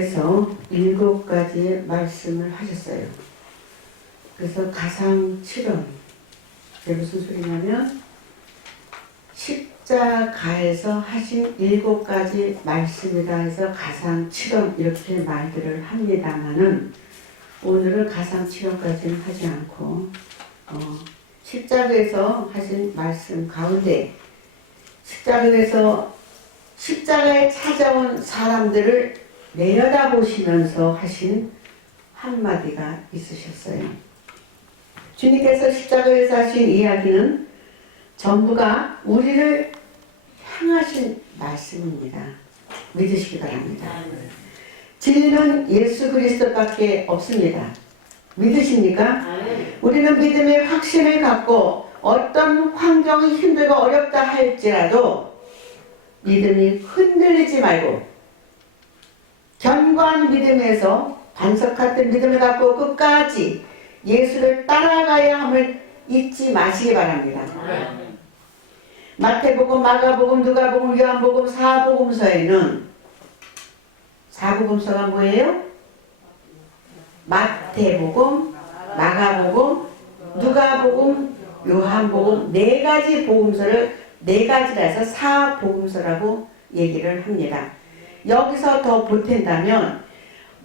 그래서 7가지의 말씀을 하셨어요. 그래서 가상칠언, 이게 무슨 소리냐면 십자가에서 하신 7가지 말씀이다 해서 가상칠언 이렇게 말들을 합니다만은 오늘은 가상칠언까지는 하지 않고 십자가에서 하신 말씀 가운데 십자가에 찾아온 사람들을 내려다보시면서 하신 한마디가 있으셨어요. 주님께서 십자가에서 하신 이야기는 전부가 우리를 향하신 말씀입니다. 믿으시기 바랍니다. 진리는 예수 그리스도밖에 없습니다. 믿으십니까? 우리는 믿음의 확신을 갖고 어떤 환경이 힘들고 어렵다 할지라도 믿음이 흔들리지 말고 견고한 믿음에서 반석 같은 믿음을 갖고 끝까지 예수를 따라가야 함을 잊지 마시기 바랍니다. 마태복음, 마가복음, 누가복음, 요한복음, 사복음서가 뭐예요? 마태복음, 마가복음, 누가복음, 요한복음 4가지 복음서를 4가지라 해서 사복음서라고 얘기를 합니다. 여기서 더 보탠다면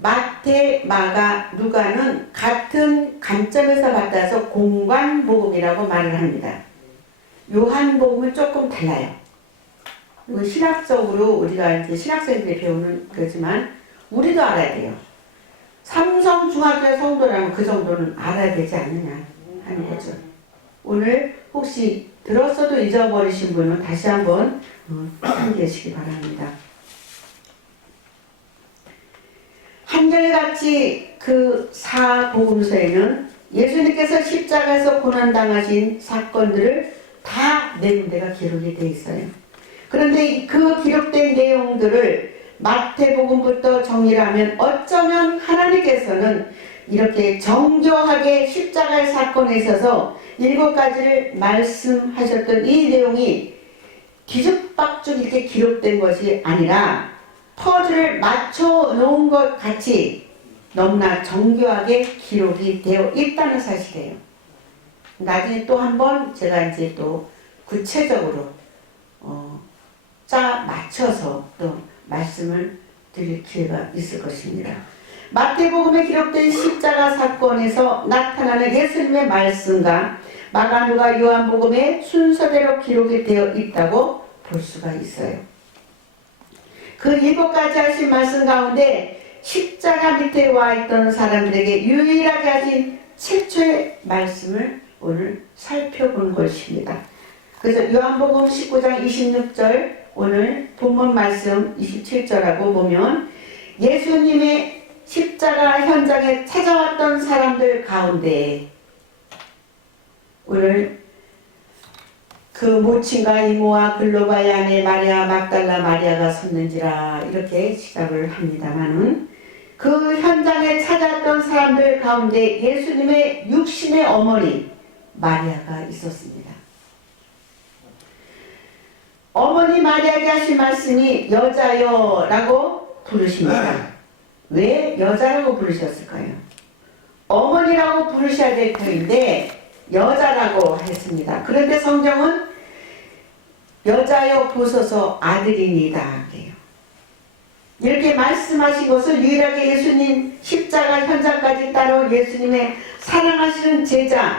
마태, 마가, 누가는 같은 관점에서 봤다서 공관복음이라고 말을 합니다. 요한복음은 조금 달라요. 이건 신학적으로 우리가 이제 신학생들이 배우는 거지만 우리도 알아야 돼요. 삼성중학교 성도라면 그 정도는 알아야 되지 않느냐 하는 거죠. 오늘 혹시 들었어도 잊어버리신 분은 다시 한번 참계시기 바랍니다. 한결같이 그 사복음서에는 예수님께서 십자가에서 고난당하신 사건들을 다 내용대가 기록이 되어 있어요. 그런데 그 기록된 내용들을 마태복음부터 정리를 하면 어쩌면 하나님께서는 이렇게 정교하게 십자가의 사건에 있어서 7가지를 말씀하셨던 이 내용이 뒤죽박죽 이렇게 기록된 것이 아니라 퍼즐을 맞춰 놓은 것 같이 너무나 정교하게 기록이 되어 있다는 사실이에요. 나중에 또 한번 제가 이제 또 구체적으로 짜 맞춰서 또 말씀을 드릴 기회가 있을 것입니다. 마태복음에 기록된 십자가 사건에서 나타나는 예수님의 말씀과 마가, 누가, 요한복음의 순서대로 기록이 되어 있다고 볼 수가 있어요. 그 7가지 하신 말씀 가운데 십자가 밑에 와 있던 사람들에게 유일하게 하신 최초의 말씀을 오늘 살펴보는 것입니다. 그래서 요한복음 19장 26절 오늘 본문 말씀 27절하고 보면 예수님의 십자가 현장에 찾아왔던 사람들 가운데 오늘 그 모친과 이모와 글로바의 아내 마리아 막달라 마리아가 섰는지라 이렇게 시작을 합니다만은 그 현장에 찾아왔던 사람들 가운데 예수님의 육신의 어머니 마리아가 있었습니다. 어머니 마리아에게 하신 말씀이 여자여 라고 부르십니다. 왜 여자라고 부르셨을까요? 어머니라고 부르셔야 될 터인데 여자라고 했습니다. 그런데 성경은 여자여 보소서 아들이니이다 이렇게 말씀하신 것을 유일하게 예수님 십자가 현장까지 따라온 예수님의 사랑하시는 제자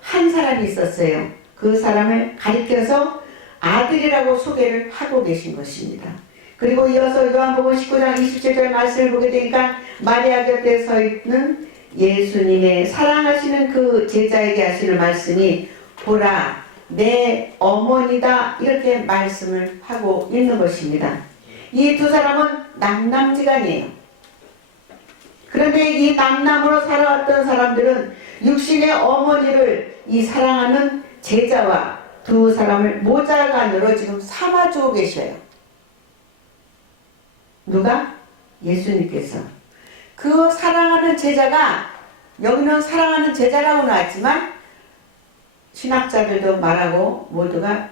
한 사람이 있었어요. 그 사람을 가리켜서 아들이라고 소개를 하고 계신 것입니다. 그리고 이어서 요한복음 19장 27절 말씀을 보게 되니까 마리아 곁에 서 있는 예수님의 사랑하시는 그 제자에게 하시는 말씀이 보라 내 어머니다 이렇게 말씀을 하고 있는 것입니다. 이 두 사람은 남남지간이에요. 그런데 이 남남으로 살아왔던 사람들은 육신의 어머니를 이 사랑하는 제자와 두 사람을 모자간으로 지금 삼아주고 계셔요. 누가? 예수님께서. 그 사랑하는 제자가 여기는 사랑하는 제자라고 나왔지만 신학자들도 말하고 모두가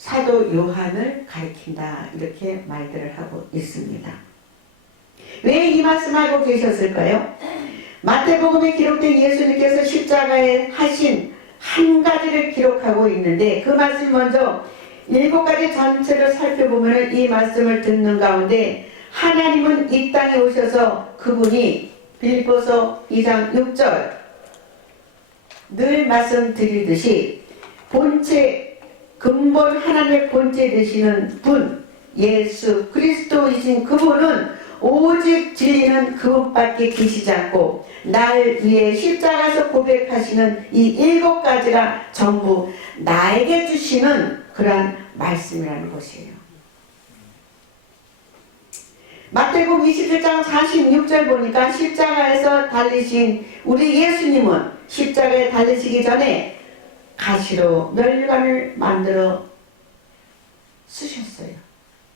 사도 요한을 가리킨다. 이렇게 말들을 하고 있습니다. 왜 이 말씀 알고 계셨을까요? 마태복음에 기록된 예수님께서 십자가에 하신 한 가지를 기록하고 있는데, 그 말씀 먼저 7가지 전체를 살펴보면 이 말씀을 듣는 가운데, 하나님은 이 땅에 오셔서 그분이 빌립보서 2장 6절 늘 말씀드리듯이 본체 근본 하나님의 본체 되시는 분 예수 그리스도이신 그분은 오직 진리는 그분밖에 계시지 않고 날 위해 십자가에서 고백하시는 이 7가지가 전부 나에게 주시는 그러한 말씀이라는 것이에요. 마태복음 27장 46절 보니까 십자가에서 달리신 우리 예수님은 십자가에 달리시기 전에 가시로 멸관을 만들어 쓰셨어요.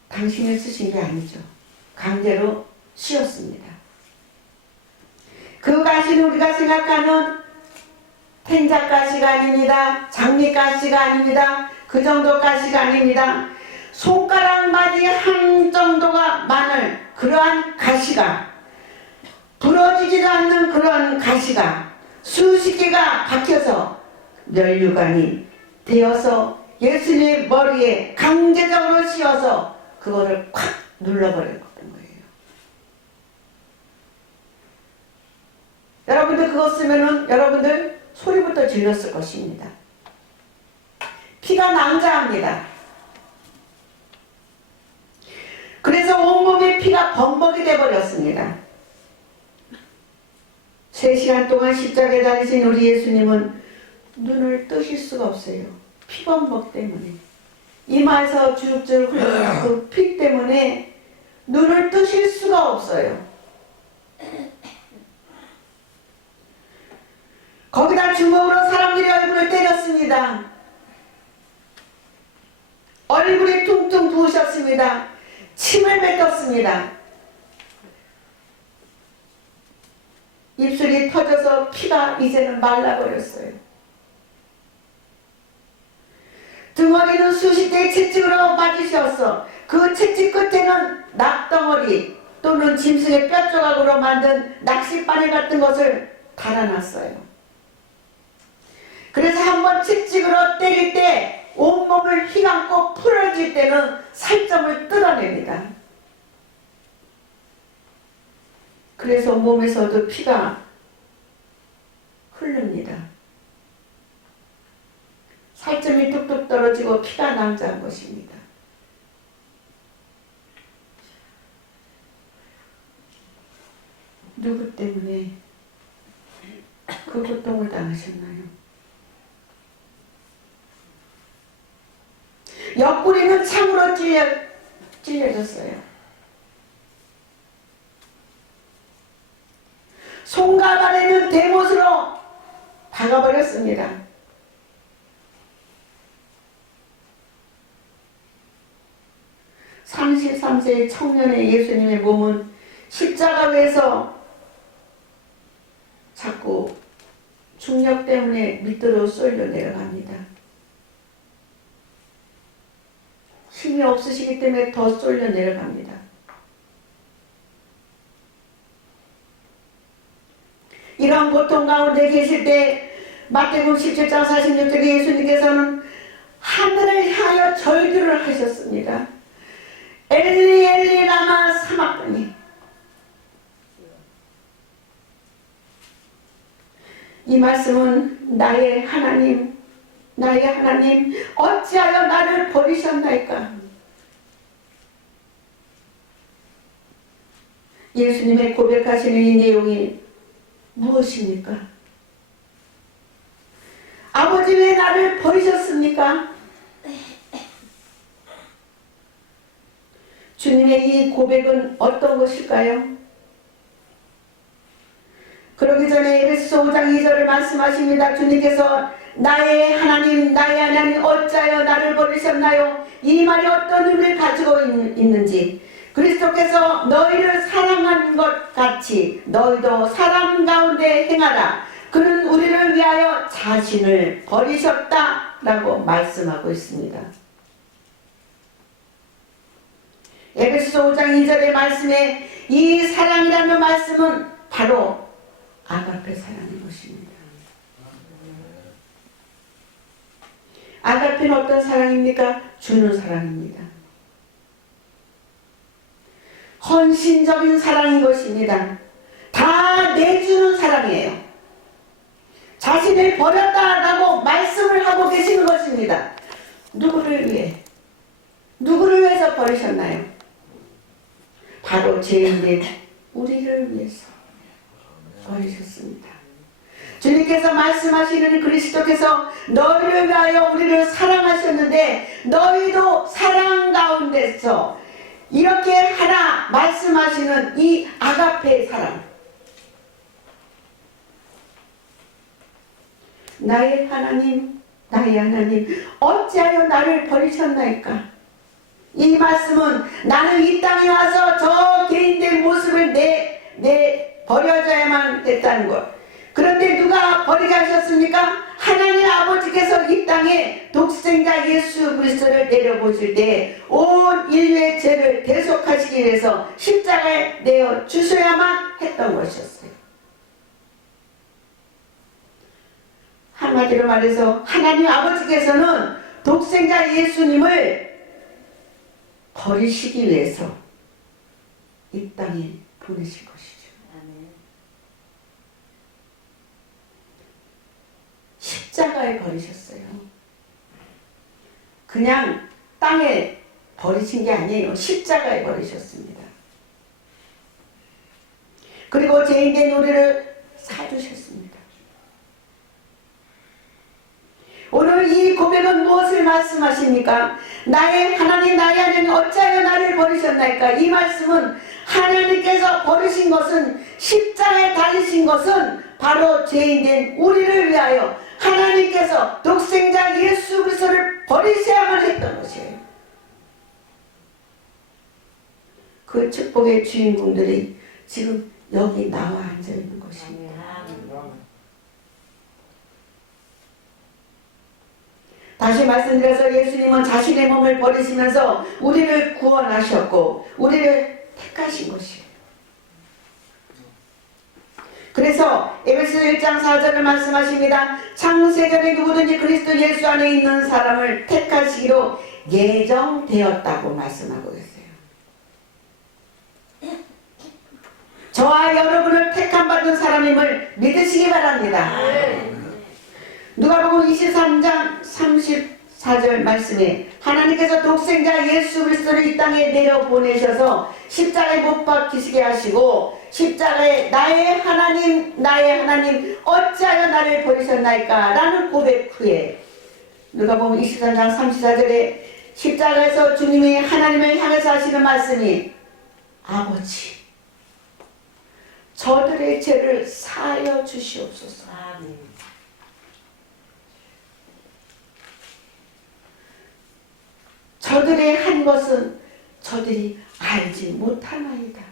당신이 쓰신 게 아니죠. 강제로 씌웠습니다. 그 가시는 우리가 생각하는 텐자 가시가 아닙니다. 장미 가시가 아닙니다. 그 정도 가시가 아닙니다. 손가락 마디 한 정도가 많을 그러한 가시가, 부러지지도 않는 그러한 가시가 수십 개가 박혀서 면류관이 되어서 예수님의 머리에 강제적으로 씌워서 그거를 콱 눌러버렸던 거예요. 여러분들 그거 쓰면은 여러분들 소리부터 질렀을 것입니다. 피가 낭자합니다. 그래서 온몸에 피가 범벅이 되어버렸습니다. 3시간 동안 십자가에 달리신 우리 예수님은 눈을 뜨실 수가 없어요. 피범벅 때문에. 이마에서 주룩주룩 흘러가는 그 피 때문에 눈을 뜨실 수가 없어요. 거기다 주먹으로 사람들의 얼굴을 때렸습니다. 얼굴에 퉁퉁 부으셨습니다. 침을 뱉었습니다. 입술이 터져서 피가 이제는 말라버렸어요. 등어리는 수십 개의 채찍으로 맞으셨어. 그 채찍 끝에는 낙덩어리 또는 짐승의 뼈 조각으로 만든 낚싯바늘 같은 것을 달아놨어요. 그래서 한번 채찍으로 때릴 때 온몸을 휘감고 풀어질 때는 살점을 뜯어냅니다. 그래서 몸에서도 피가 흐릅니다. 살점이 뚝뚝 떨어지고 피가 낭자한 것입니다. 누구 때문에 그 고통을 당하셨나요? 옆구리는 창으로 찔려졌어요. 손가발에는 대못으로 박아버렸습니다. 33세의 청년의 예수님의 몸은 십자가 위에서 자꾸 중력 때문에 밑으로 쏠려 내려갑니다. 힘이 없으시기 때문에 더 쏠려 내려갑니다. 이런 고통 가운데 계실 때 마태복음 17장 46절에 예수님께서는 하늘을 향하여 절규를 하셨습니다. 엘리 엘리 라마 사막더니, 이 말씀은 나의 하나님 어찌하여 나를 버리셨나이까. 예수님의 고백하시는 이 내용이 무엇입니까? 아버지 왜 나를 버리셨습니까? 주님의 이 고백은 어떤 것일까요? 그러기 전에 에베소서 5장 2절을 말씀하십니다. 주님께서 나의 하나님 어찌하여 나를 버리셨나요? 이 말이 어떤 의미를 가지고 있는지, 그리스도께서 너희를 사랑한 것 같이 너희도 사람 가운데 행하라. 그는 우리를 위하여 자신을 버리셨다 라고 말씀하고 있습니다. 에베소서 5장 2절의 말씀에 이 사랑이라는 말씀은 바로 아가페 사랑인 것입니다. 아가페는 어떤 사랑입니까? 주는 사랑입니다. 헌신적인 사랑인 것입니다. 다 내주는 사랑이에요. 자신을 버렸다라고 말씀을 하고 계시는 것입니다. 누구를 위해? 누구를 위해서 버리셨나요? 바로 죄인된 우리를 위해서 버리셨습니다. 주님께서 말씀하시는 그리스도께서 너희를 위하여 우리를 사랑하셨는데 너희도 사랑 가운데서 이렇게 하나 말씀하시는 이 아가페의 사랑, 나의 하나님, 나의 하나님 어찌하여 나를 버리셨나이까? 이 말씀은 나는 이 땅에 와서 저 개인된 모습을 버려져야만 했다는 것. 그런데 누가 버리게 하셨습니까? 하나님 아버지께서 이 땅에 독생자 예수 그리스도를 내려보실 때 온 인류의 죄를 대속하시기 위해서 십자가에 내어 주셔야만 했던 것이었어요. 한마디로 말해서 하나님 아버지께서는 독생자 예수님을 버리시기 위해서 이 땅에 보내신 것이죠. 십자가에 버리셨어요. 그냥 땅에 버리신 게 아니에요. 십자가에 버리셨습니다. 그리고 죄인된 우리를 사주셨습니다. 오늘 이 고백은 무엇을 말씀하십니까? 나의 하나님, 나의 하나님 어찌하여 나를 버리셨나이까? 이 말씀은 하나님께서 버리신 것은, 십자가에 달리신 것은 바로 죄인된 우리를 위하여 하나님께서 독생자 예수 그리스도를 버리셔야만 했던 것이에요. 그 축복의 주인공들이 지금 여기 나와 앉아 있는 것입니다. 다시 말씀드려서 예수님은 자신의 몸을 버리시면서 우리를 구원하셨고 우리를 택하신 것이에요. 그래서 에베소 1장 4절을 말씀하십니다. 창세전에 누구든지 그리스도 예수 안에 있는 사람을 택하시기로 예정되었다고 말씀하고 계세요. 저와 여러분을 택함받은 사람임을 믿으시기 바랍니다. 누가복음 23장 34절 말씀에 하나님께서 독생자 예수 그리스도를 이 땅에 내려보내셔서 십자가에 못 박히시게 하시고 십자가에 나의 하나님, 나의 하나님 어찌하여 나를 버리셨나이까? 라는 고백 후에 누가복음 23장 34절에 십자가에서 주님이 하나님을 향해서 하시는 말씀이 아버지 저들의 죄를 사하여 주시옵소서. 저들의 한 것은 저들이 알지 못하나이다.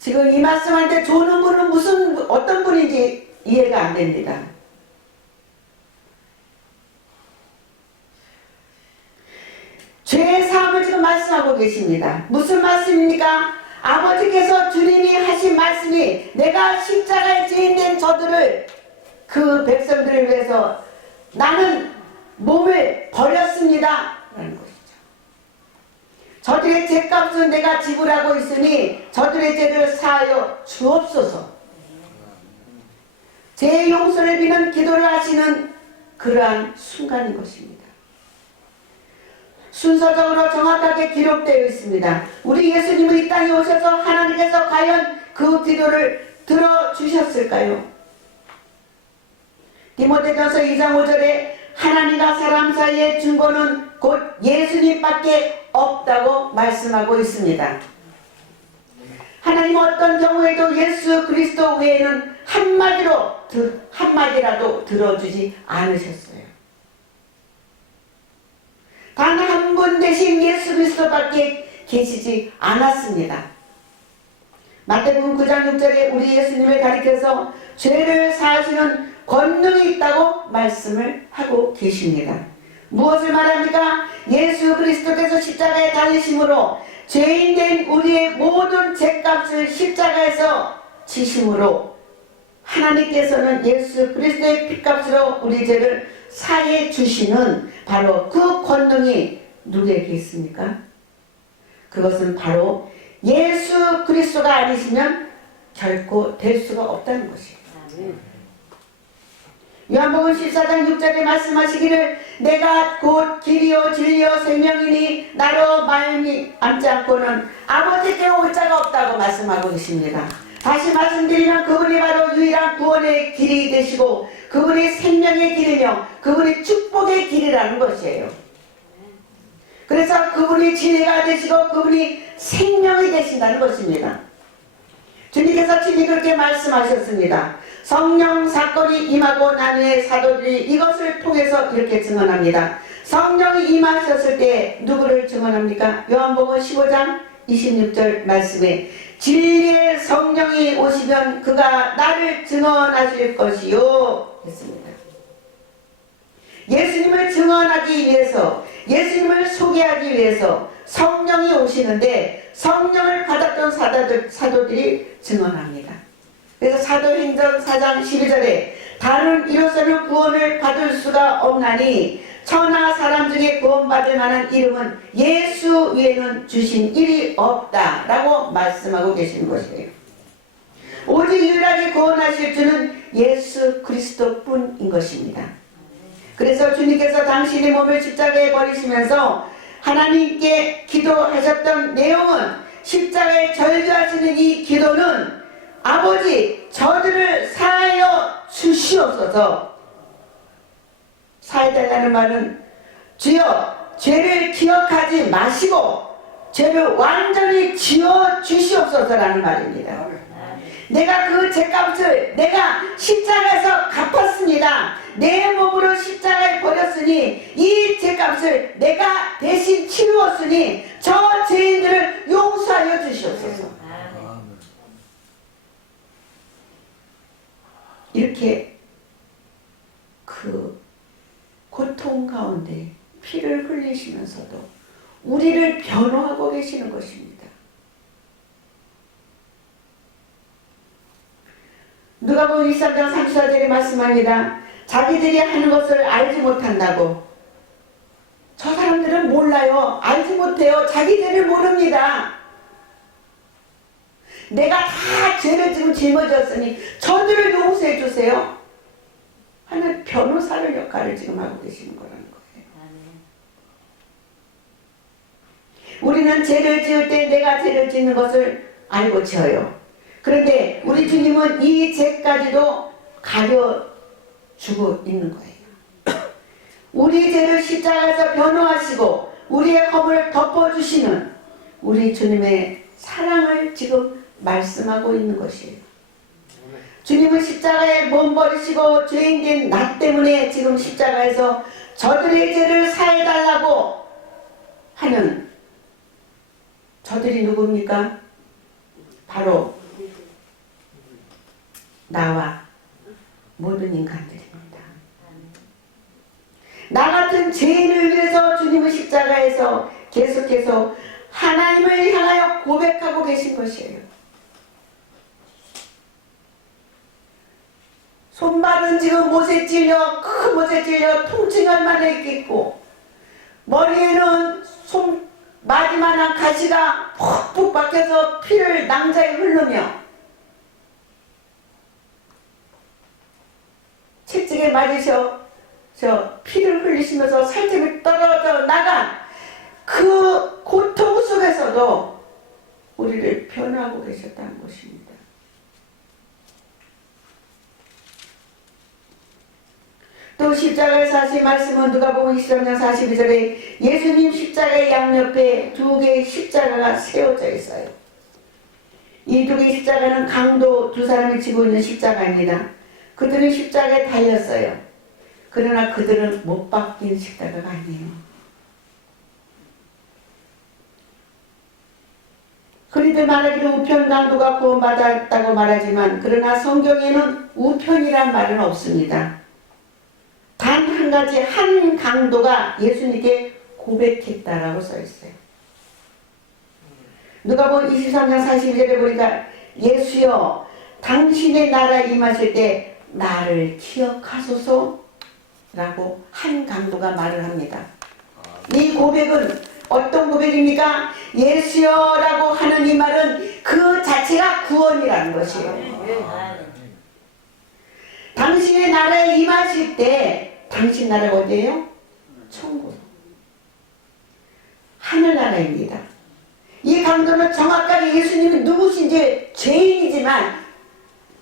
지금 이 말씀할 때 조는 분은 어떤 분인지 이해가 안 됩니다. 죄의 사함을 지금 말씀하고 계십니다. 무슨 말씀입니까? 아버지께서 주님이 하신 말씀이 내가 십자가에 죄인된 저들을 그 백성들을 위해서 나는 몸을 버렸습니다 라는 것이죠. 저들의 죄값은 내가 지불하고 있으니 저들의 죄를 사하여 주옵소서. 죄의 용서를 비는 기도를 하시는 그러한 순간인 것입니다. 순서적으로 정확하게 기록되어 있습니다. 우리 예수님은 이 땅에 오셔서 하나님께서 과연 그 기도를 들어주셨을까요? 디모데전서 2장 5절에 하나님과 사람 사이의 증거는 곧 예수님밖에 없다고 말씀하고 있습니다. 하나님 어떤 경우에도 예수 그리스도 외에는 한마디라도 들어주지 않으셨어요. 단 한 분 대신 예수 그리스도밖에 계시지 않았습니다. 마태복음 9장 6절에 우리 예수님을 가리켜서 죄를 사하시는 권능이 있다고 말씀을 하고 계십니다. 무엇을 말합니까? 예수 그리스도께서 십자가에 달리심으로 죄인된 우리의 모든 죄값을 십자가에서 지심으로 하나님께서는 예수 그리스도의 피값으로 우리 죄를 사해 주시는 바로 그 권능이 누구에게 있습니까? 그것은 바로 예수 그리스도가 아니시면 결코 될 수가 없다는 것입니다. 요한복음 14장 6절에 말씀하시기를 내가 곧 길이요 진리요 생명이니 나로 말미암지 않고는 아버지께 올 자가 없다고 말씀하고 계십니다. 다시 말씀드리면 그분이 바로 유일한 구원의 길이 되시고 그분이 생명의 길이며 그분이 축복의 길이라는 것이에요. 그래서 그분이 진리가 되시고 그분이 생명이 되신다는 것입니다. 주님께서 친히 그렇게 말씀하셨습니다. 성령 사건이 임하고 난 후에 사도들이 이것을 통해서 이렇게 증언합니다. 성령이 임하셨을 때 누구를 증언합니까? 요한복음 15장 26절 말씀에 진리의 성령이 오시면 그가 나를 증언하실 것이요 했습니다. 예수님을 증언하기 위해서 예수님을 소개하기 위해서 성령이 오시는데 성령을 받았던 사도들이 증언합니다. 그래서 사도행전 4장 12절에 다른 이로서는 구원을 받을 수가 없나니 천하 사람 중에 구원받을 만한 이름은 예수 위에는 주신 일이 없다라고 말씀하고 계시는 것이에요. 오직 유일하게 구원하실 주는 예수 그리스도뿐인 것입니다. 그래서 주님께서 당신의 몸을 십자가에 버리시면서 하나님께 기도하셨던 내용은 십자가에 절규하시는 이 기도는 아버지 저들을 사하여 주시옵소서. 사해달라는 말은 주여 죄를 기억하지 마시고 죄를 완전히 지어 주시옵소서라는 말입니다. 내가 그 죄값을 내가 십자가에서 갚았습니다. 내 몸으로 십자가에 버렸으니 이 죄값을 내가 대신 치루었으니 저 죄인들을 용서하여 주시옵소서. 이렇게 그 고통 가운데 피를 흘리시면서도 우리를 변호하고 계시는 것입니다. 누가복음 23장 34절에 말씀합니다. 자기들이 하는 것을 알지 못한다고. 저 사람들은 몰라요. 알지 못해요. 자기들을 모릅니다. 내가 다 죄를 지금 짊어졌으니 저들을 용서해 주세요 하는 변호사를 역할을 지금 하고 계시는 거라는 거예요. 우리는 죄를 지을 때 내가 죄를 짓는 것을 알고 지어요. 그런데 우리 주님은 이 죄까지도 가려주고 있는 거예요. 우리 죄를 십자가에서 변호하시고 우리의 허물을 덮어주시는 우리 주님의 사랑을 지금 말씀하고 있는 것이에요. 주님은 십자가에 몸 버리시고 죄인된 나 때문에 지금 십자가에서 저들의 죄를 사해달라고 하는 저들이 누굽니까? 바로 나와 모든 인간들입니다. 나 같은 죄인을 위해서 주님은 십자가에서 계속해서 하나님을 향하여 고백하고 계신 것이에요. 손발은 지금 못에 찔려 큰 못에 찔려 통증할 만해 있겠고 머리에는 마디만한 가시가 푹푹 박혀서 피를 낭자에 흐르며 채찍에 맞으셔 피를 흘리시면서 살집이 떨어져 나간 그 고통 속에서도 우리를 변호하고 계셨다는 것입니다. 또 십자가에서 하신 말씀은 누가복음 23장 42절에 예수님 십자가의 양옆에 두 개의 십자가가 세워져 있어요. 이 두 개의 십자가는 강도 두 사람이 지고 있는 십자가입니다. 그들은 십자가에 달렸어요. 그러나 그들은 못 박힌 십자가가 아니에요. 흔히들 말하기로 우편 강도가 구원받았다고 말하지만 그러나 성경에는 우편이란 말은 없습니다. 단 한 가지 한 강도가 예수님께 고백했다라고 써 있어요. 누가복음 23장 42절에 보니까 예수여 당신의 나라 임하실 때 나를 기억하소서 라고 한 강도가 말을 합니다. 이 고백은 어떤 고백입니까? 예수여라고 하는 이 말은 그 자체가 구원이라는 것이에요. 당신의 나라에 임하실 때 당신 나라가 어디예요? 천국. 하늘나라입니다. 이 강도는 정확하게 예수님은 누구신지 죄인이지만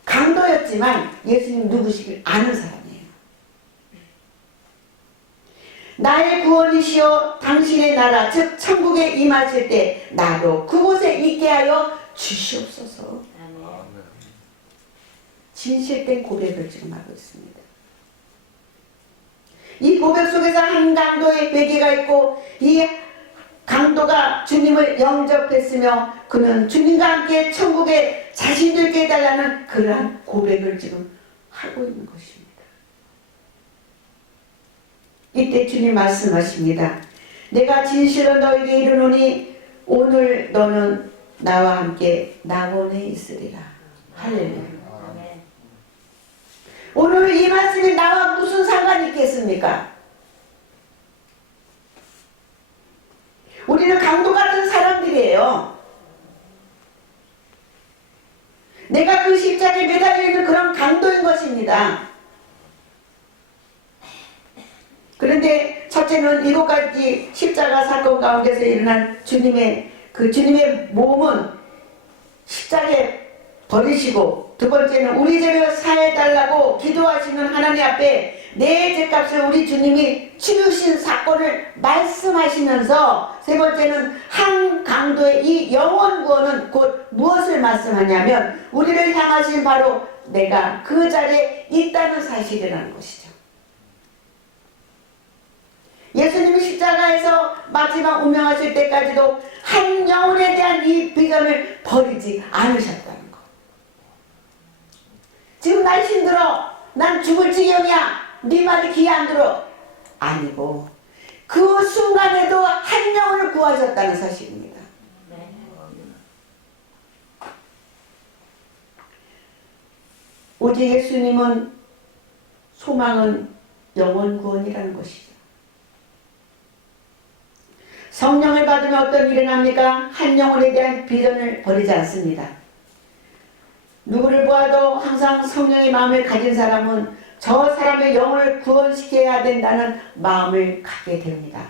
강도였지만 예수님 누구시길 아는 사람이에요. 나의 구원이시여 당신의 나라 즉 천국에 임하실 때 나도 그곳에 있게 하여 주시옵소서. 진실된 고백을 지금 하고 있습니다. 이 고백 속에서 한 강도의 베개가 있고 이 강도가 주님을 영접했으며 그는 주님과 함께 천국에 자신도 있게 해달라는 그러한 고백을 지금 하고 있는 것입니다. 이때 주님 말씀하십니다. 내가 진실로 너에게 이르노니 오늘 너는 나와 함께 낙원에 있으리라. 할렐루야. 오늘 이 말씀이 나와 무슨 상관이 있겠습니까? 우리는 강도 같은 사람들이에요. 내가 그 십자가에 매달려 있는 그런 강도인 것입니다. 그런데 첫째는 7가지 십자가 사건 가운데서 일어난 주님의 몸은 십자가에 버리시고 두 번째는 우리 죄를 사해달라고 기도하시는 하나님 앞에 내 죄값을 우리 주님이 치르신 사건을 말씀하시면서 세 번째는 한 강도의 이 영원 구원은 곧 무엇을 말씀하냐면 우리를 향하신 바로 내가 그 자리에 있다는 사실이라는 것이죠. 예수님이 십자가에서 마지막 운명하실 때까지도 한 영혼에 대한 이 비전을 버리지 않으셨다는 것. 지금 날 힘들어. 난 죽을 지경이야. 네 말이 귀에 안 들어. 아니고 그 순간에도 한 영혼을 구하셨다는 사실입니다. 오직 예수님은 소망은 영혼 구원이라는 것이죠. 성령을 받으면 어떤 일이 납니까? 한 영혼에 대한 비전을 버리지 않습니다. 누구를 보아도 항상 성령의 마음을 가진 사람은 저 사람의 영혼을 구원시켜야 된다는 마음을 갖게 됩니다.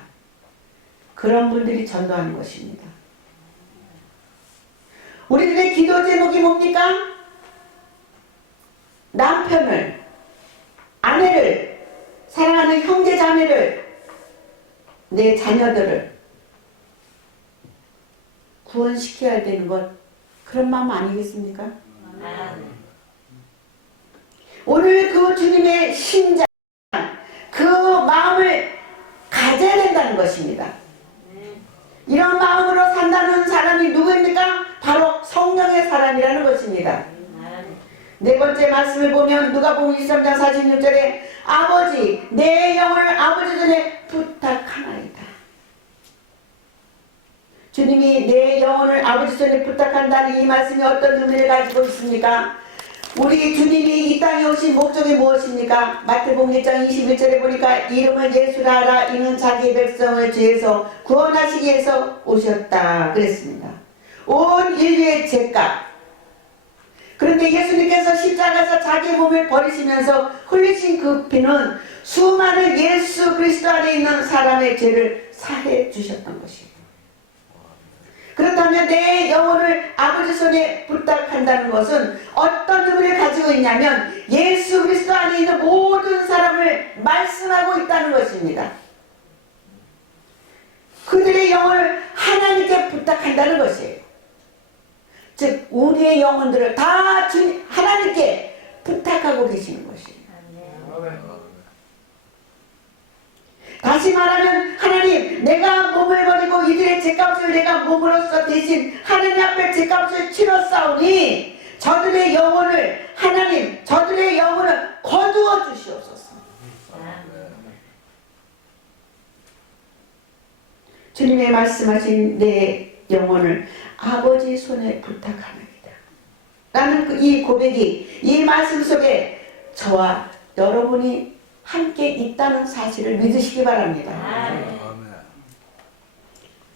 그런 분들이 전도하는 것입니다. 우리들의 기도 제목이 뭡니까? 남편을, 아내를, 사랑하는 형제 자매를, 내 자녀들을 구원시켜야 되는 것, 그런 마음 아니겠습니까? 오늘 그 주님의 심장, 그 마음을 가져야 된다는 것입니다. 이런 마음으로 산다는 사람이 누구입니까? 바로 성령의 사람이라는 것입니다. 네 번째 말씀을 보면 누가복음 23장 46절에 아버지 내 영혼을 아버지 전에 부탁하나이다. 주님이 내 영혼을 아버지 전에 부탁한다는 이 말씀이 어떤 의미를 가지고 있습니까? 우리 주님이 이 땅에 오신 목적이 무엇입니까? 마태복음 1장 21절에 보니까 이름을 예수라 하라. 이는 자기의 백성을 죄에서 구원하시기 위해서 오셨다 그랬습니다. 온 인류의 죄값. 그런데 예수님께서 십자가에서 자기의 몸을 버리시면서 흘리신 그 피는 수많은 예수 그리스도 안에 있는 사람의 죄를 사해 주셨던 것이에요. 그렇다면 내 영혼을 아버지 손에 부탁한다는 것은 어떤 의미를 가지고 있냐면 예수 그리스도 안에 있는 모든 사람을 말씀하고 있다는 것입니다. 그들의 영혼을 하나님께 부탁한다는 것이에요. 즉 우리의 영혼들을 다 하나님께 부탁하고 계시는 것이에요. 다시 말하면 하나님 내가 몸을 버리고 이들의 죄값을 내가 몸으로써 대신 대신 하나님 앞에 제값을 치렀사오니 저들의 영혼을 하나님 저들의 영혼을 거두어 주시옵소서. 주님의 말씀하신 내 영혼을 아버지 손에 부탁합니다. 라는 이 고백이 이 말씀 속에 저와 여러분이 함께 있다는 사실을 믿으시기 바랍니다.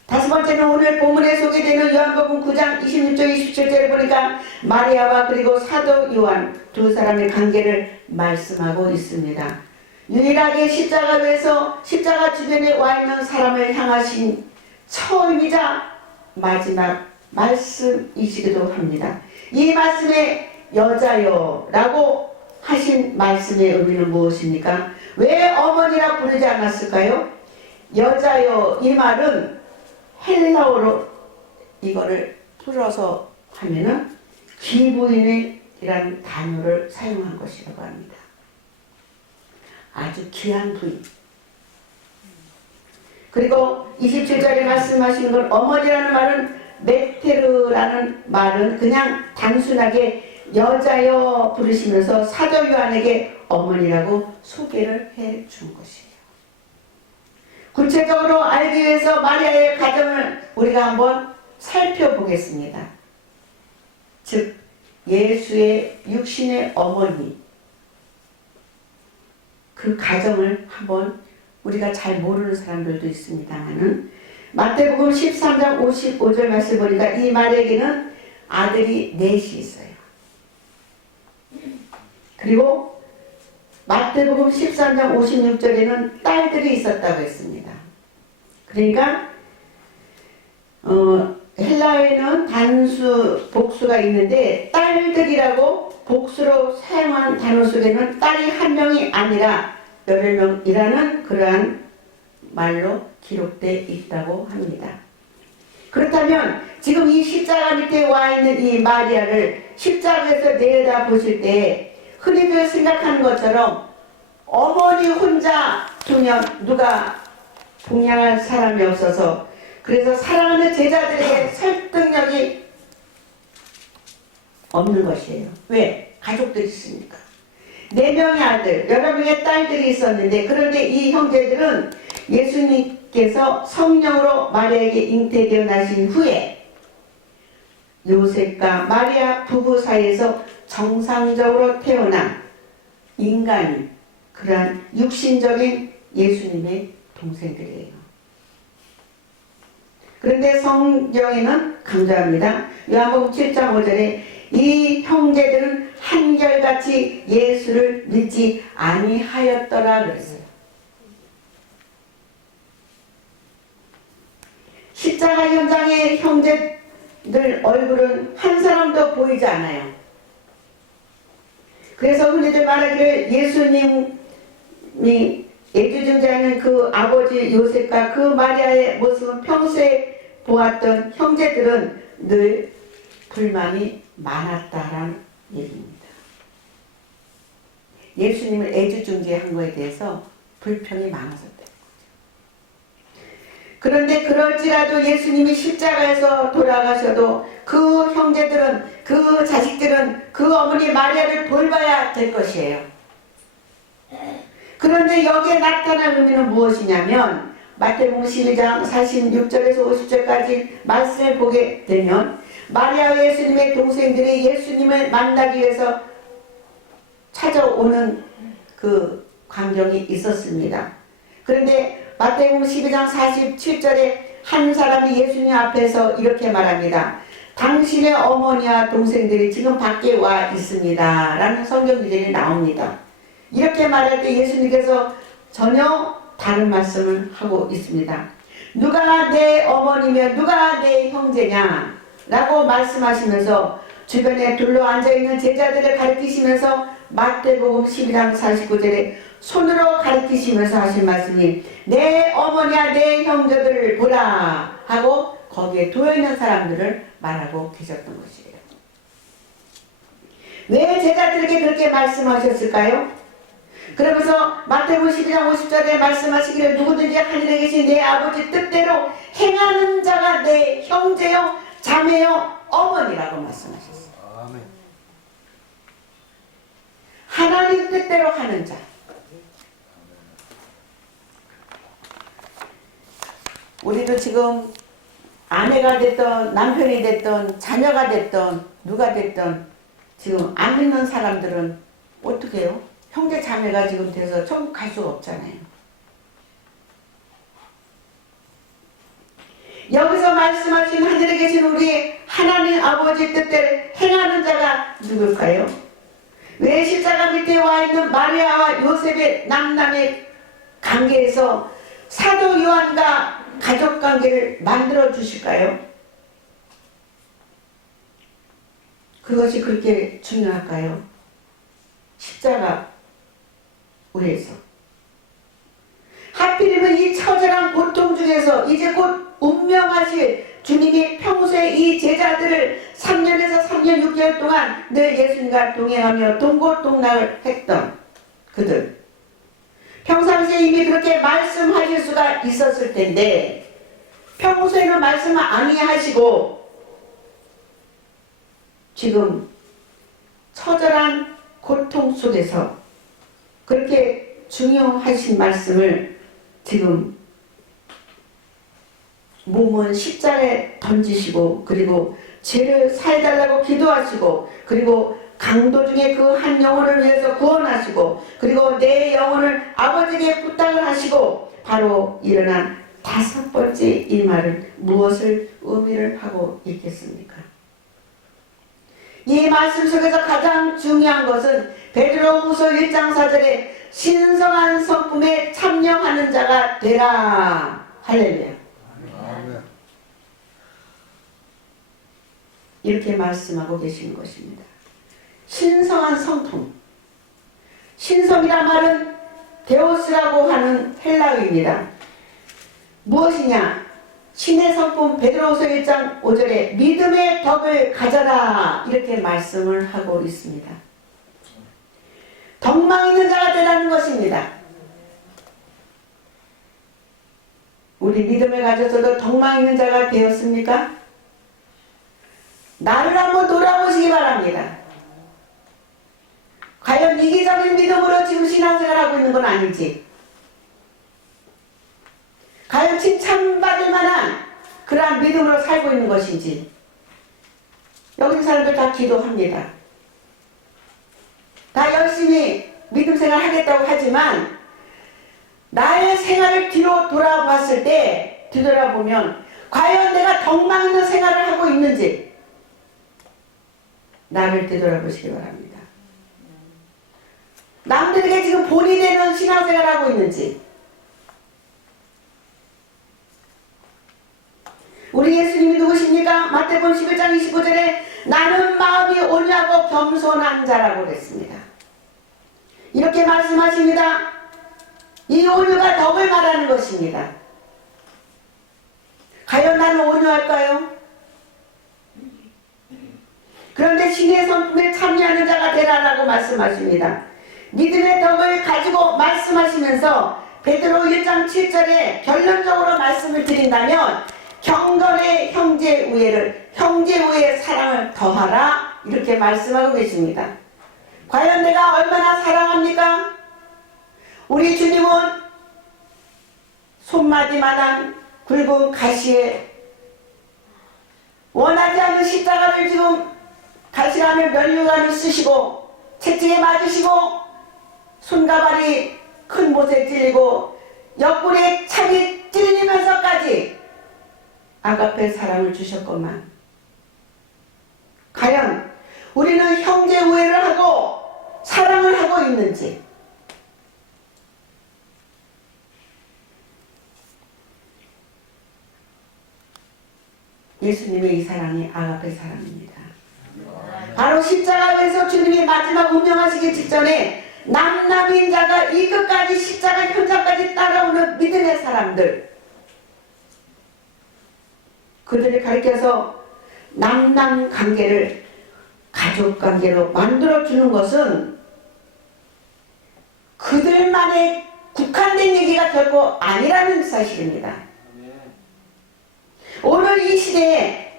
다섯 번째는 오늘 본문에 소개되는 요한복음 9장 26절 27절을 보니까 마리아와 그리고 사도 요한 두 사람의 관계를 말씀하고 있습니다. 유일하게 십자가 위에서 십자가 주변에 와 있는 사람을 향하신 처음이자 마지막 말씀이시기도 합니다. 이 말씀에 여자여 라고 하신 말씀의 의미는 무엇입니까? 왜 어머니라 부르지 않았을까요? 여자여 이 말은 헬라어로 이거를 풀어서 하면은 귀부인이라는 단어를 사용한 것이라고 합니다. 아주 귀한 부인. 그리고 27절에 말씀하시는 건 어머니라는 말은 메테르라는 말은 그냥 단순하게 여자여 부르시면서 사도 요한에게 어머니라고 소개를 해 준 것이에요. 구체적으로 알기 위해서 마리아의 가정을 우리가 한번 살펴보겠습니다. 즉 예수의 육신의 어머니 그 가정을 한번 우리가 잘 모르는 사람들도 있습니다만은 마태복음 13장 55절 말씀 보니까 이 마리아에게는 아들이 넷이 있어요. 그리고 마태복음 13장 56절에는 딸들이 있었다고 했습니다. 그러니까 헬라어에는 단수 복수가 있는데 딸들이라고 복수로 사용한 단어 속에는 딸이 한 명이 아니라 여러 명이라는 그러한 말로 기록되어 있다고 합니다. 그렇다면 지금 이 십자가 밑에 와 있는 이 마리아를 십자가에서 내려다 보실 때 흔히들 생각하는 것처럼 어머니 혼자 두면 누가 봉양할 사람이 없어서 그래서 사랑하는 제자들에게 설득력이 없는 것이에요. 왜? 가족들이 있으니까. 4명의 아들, 여러 명의 딸들이 있었는데 그런데 이 형제들은 예수님께서 성령으로 마리아에게 잉태되어 나신 후에 요셉과 마리아 부부 사이에서 정상적으로 태어난 인간이 그러한 육신적인 예수님의 동생들이에요. 그런데 성경에는 강조합니다. 요한복음 7장 5절에 이 형제들은 한결같이 예수를 믿지 아니하였더라 그랬어요. 십자가 현장의 형제들 얼굴은 한 사람도 보이지 않아요. 그래서 흔히들 말하기를 예수님이 애지중지하는 그 아버지 요셉과 그 마리아의 모습은 평소에 보았던 형제들은 늘 불만이 많았다라는 얘기입니다. 예수님을 애지중지한 거에 대해서 불평이 많았었대요. 그런데 그럴지라도 예수님이 십자가에서 돌아가셔도 그 형제들은 그 자식들은 그 어머니 마리아를 돌봐야 될 것이에요. 그런데 여기에 나타난 의미는 무엇이냐면 마태복음 12장 46절에서 50절까지 말씀을 보게 되면 마리아와 예수님의 동생들이 예수님을 만나기 위해서 찾아오는 그 광경이 있었습니다. 그런데 마태복음 12장 47절에 한 사람이 예수님 앞에서 이렇게 말합니다. 당신의 어머니와 동생들이 지금 밖에 와 있습니다. 라는 성경 구절이 나옵니다. 이렇게 말할 때 예수님께서 전혀 다른 말씀을 하고 있습니다. 누가 내 어머니며 누가 내 형제냐 라고 말씀하시면서 주변에 둘러앉아있는 제자들을 가르치시면서 마태복음 12장 49절에 손으로 가르치시면서 하신 말씀이 내 어머니와 내 형제들을 보라 하고 거기에 도여있는 사람들을 말하고 계셨던 것이에요. 왜 제자들에게 그렇게 말씀하셨을까요? 그러면서 마태복음 12장 50절에 말씀하시기를 누구든지 하늘에 계신 내 아버지 뜻대로 행하는 자가 내 형제요 자매요 어머니라고 말씀하셨어요. 아멘. 하나님 뜻대로 하는 자. 우리도 지금 아내가 됐던 남편이 됐던 자녀가 됐던 누가 됐던 지금 안 믿는 사람들은 어떻게 해요? 형제 자매가 지금 돼서 천국 갈 수가 없잖아요. 여기서 말씀하신 하늘에 계신 우리 하나님 아버지 뜻대로 행하는 자가 누굴까요? 왜 십자가 밑에 와 있는 마리아와 요셉의 남남의 관계에서 사도 요한과 가족 관계를 만들어 주실까요? 그것이 그렇게 중요할까요? 십자가 위에서 하필이면 이 처절한 고통 중에서 이제 곧 운명하실 주님이 평소에 이 제자들을 3년에서 3년 6개월 동안 늘 예수님과 동행하며 동고동락을 했던 그들, 평상시에 이미 그렇게 말씀하실 수가 있었을 텐데 평소에는 말씀을 아니하시고 지금 처절한 고통 속에서 그렇게 중요하신 말씀을 지금 몸은 십자가에 던지시고 그리고 죄를 사해달라고 기도하시고 그리고 강도 중에 그 한 영혼을 위해서 구원하시고 그리고 내 영혼을 아버지에게 부탁을 하시고 바로 일어난 5번째 이 말은 무엇을 의미를 하고 있겠습니까? 이 말씀 속에서 가장 중요한 것은 베드로후서 1장 4절에 신성한 성품에 참여하는 자가 되라. 할렐루야. 아멘. 이렇게 말씀하고 계시는 것입니다. 신성한 성품. 신성이란 말은 데오스라고 하는 헬라어입니다. 무엇이냐? 신의 성품 베드로후서 1장 5절에 믿음의 덕을 가져라 이렇게 말씀을 하고 있습니다. 덕망 있는 자가 되라는 것입니다. 우리 믿음을 가져서도 덕망 있는 자가 되었습니까? 나를 한번 돌아보시기 바랍니다. 과연 이기적인 믿음으로 지금 신앙생활하고 있는 건 아니지? 과연 칭찬받을 만한 그러한 믿음으로 살고 있는 것인지? 여기 있는 사람들 다 기도합니다. 다 열심히 믿음 생활 하겠다고 하지만 나의 생활을 뒤로 돌아봤을 때 뒤돌아보면 과연 내가 덕망 있는 생활을 하고 있는지 나를 뒤돌아보시기 바랍니다. 남들에게 지금 본이 되는 신앙생활을 하고 있는지 우리 예수님이 누구십니까? 마태복음 11장 29절에 나는 마음이 온유하고 겸손한 자라고 그랬습니다. 이렇게 말씀하십니다. 이 온유가 덕을 말하는 것입니다. 과연 나는 온유할까요? 그런데 신의 성품에 참여하는 자가 되라라고 말씀하십니다. 믿음의 덕을 가지고 말씀하시면서 베드로 1장 7절에 결론적으로 말씀을 드린다면 경건의 형제 우애를 형제 우애의 사랑을 더하라 이렇게 말씀하고 계십니다. 과연 내가 얼마나 사랑합니까? 우리 주님은 손마디만한 굵은 가시에 원하지 않는 십자가를 지금 가시라며 면류관을 쓰시고 채찍에 맞으시고 손가발이 큰 못에 찔리고 옆구리에 창이 찔리면서까지 아가페 사랑을 주셨건만 과연 우리는 형제 우애를 하고 사랑을 하고 있는지 예수님의 이 사랑이 아가페 사랑입니다. 바로 십자가에서 주님이 마지막 운명하시기 직전에 남남인 자가 이 끝까지 십자가 현장까지 따라오는 믿음의 사람들 그들을 가리켜서 남남 관계를 가족 관계로 만들어주는 것은 그들만의 국한된 얘기가 결코 아니라는 사실입니다. 오늘 이 시대에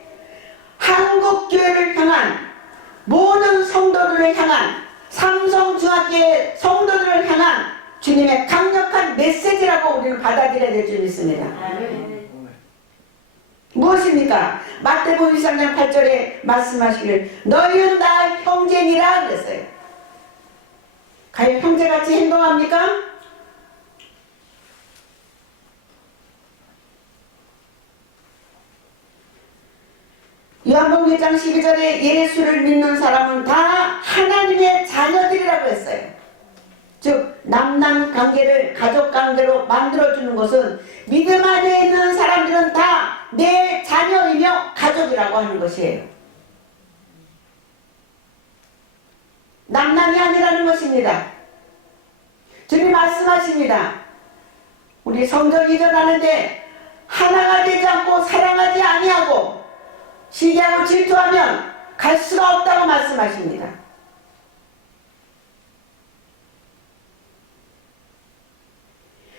한국교회를 향한 모든 성도들을 향한 삼성중학교의 성도들을 향한 주님의 강력한 메시지라고 우리는 받아들여야 될 줄 믿습니다. 무엇입니까? 마태복음 23장 8절에 말씀하시길 너희는 다 형제니라 그랬어요. 과연 형제같이 행동합니까? 요한복음 1장 12절에 예수를 믿는 사람은 다 하나님의 자녀들이라고 했어요. 즉 남남관계를 가족관계로 만들어주는 것은 믿음 안에 있는 사람들은 다 내 자녀이며 가족이라고 하는 것이에요. 남남이 아니라는 것입니다. 주님 말씀하십니다. 우리 성전 이전하는데 하나가 되지 않고 사랑하지 아니하고 시기하고 질투하면 갈 수가 없다고 말씀하십니다.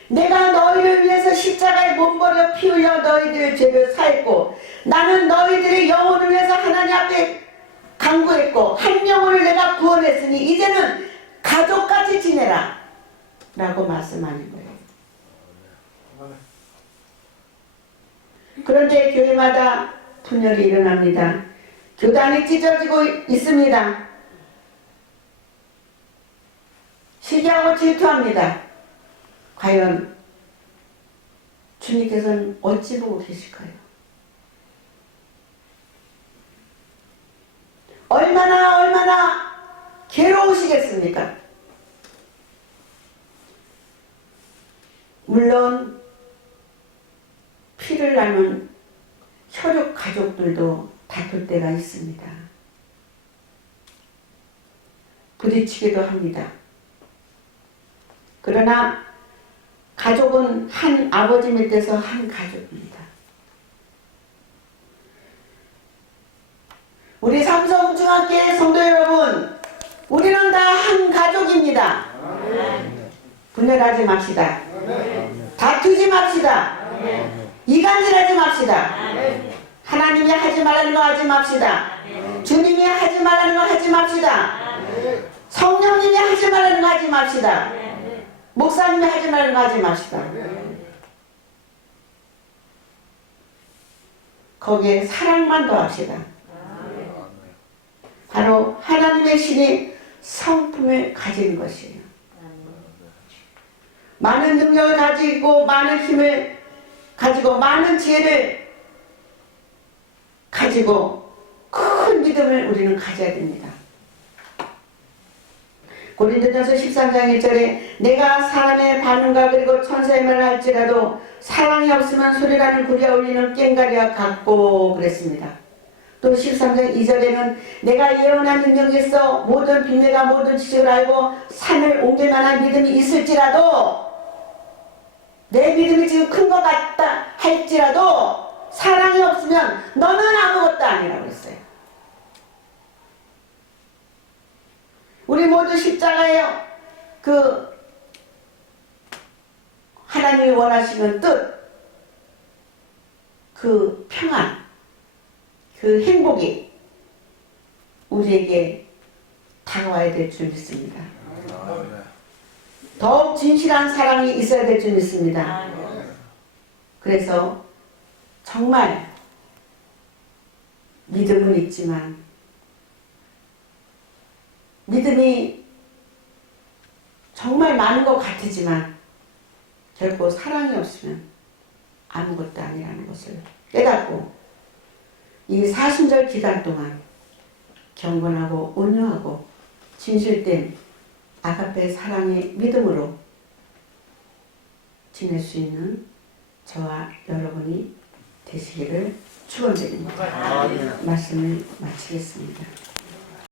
내가 너희를 위해서 십자가에 몸버려 피 흘려 너희들의 죄를 사했고 나는 너희들의 영혼을 위해서 하나님 앞에 간구했고 한 영혼을 내가 구원했으니 이제는 가족같이 지내라 라고 말씀하는 거예요. 그런데 교회마다 분열이 일어납니다. 교단이 찢어지고 있습니다. 시기하고 질투합니다. 과연 주님께서는 어찌 보고 계실까요? 얼마나 괴로우시겠습니까? 물론 피를 나눈 혈육 가족들도 다툴 때가 있습니다. 부딪히기도 합니다. 그러나 가족은 한 아버지 밑에서 한 가족입니다. 우리 삼성중학교의 성도 여러분, 우리는 다 한 가족입니다. 분열하지 맙시다. 다투지 맙시다. 이간질하지 맙시다. 하나님이 하지 말라는 거 하지 맙시다. 주님이 하지 말라는 거 하지 맙시다. 성령님이 하지 말라는 거 하지 맙시다. 목사님이 하지 말라는 거 하지 맙시다. 거기에 사랑만 더합시다. 바로 하나님의 신이 성품을 가진 것이에요. 많은 능력을 가지고 많은 힘을 가지고 많은 지혜를 가지고 큰 믿음을 우리는 가져야 됩니다. 고린도전서 13장 1절에 내가 사람의 반응과 그리고 천사의 말을 할지라도 사랑이 없으면 소리라는 구리와 울리는 꽹과리와 같고 그랬습니다. 또 13장 2절에는 내가 예언한 능력이 있어 모든 빅매가 모든 지식을 알고 산을 옮길 만한 믿음이 있을지라도 내 믿음이 지금 큰 것 같다 할지라도 사랑이 없으면 너는 아무것도 아니라고 했어요. 우리 모두 십자가에 하나님이 원하시는 뜻, 그 평안, 그 행복이 우리에게 다가와야 될 줄 믿습니다. 더욱 진실한 사랑이 있어야 될 줄 믿습니다. 그래서 정말 믿음은 있지만 믿음이 정말 많은 것 같지만 결코 사랑이 없으면 아무것도 아니라는 것을 깨닫고 이 사순절 기간 동안 경건하고 온유하고 진실된 아가페 사랑의 믿음으로 지낼 수 있는 저와 여러분이 되시기를 축원드립니다. 말씀을 마치겠습니다.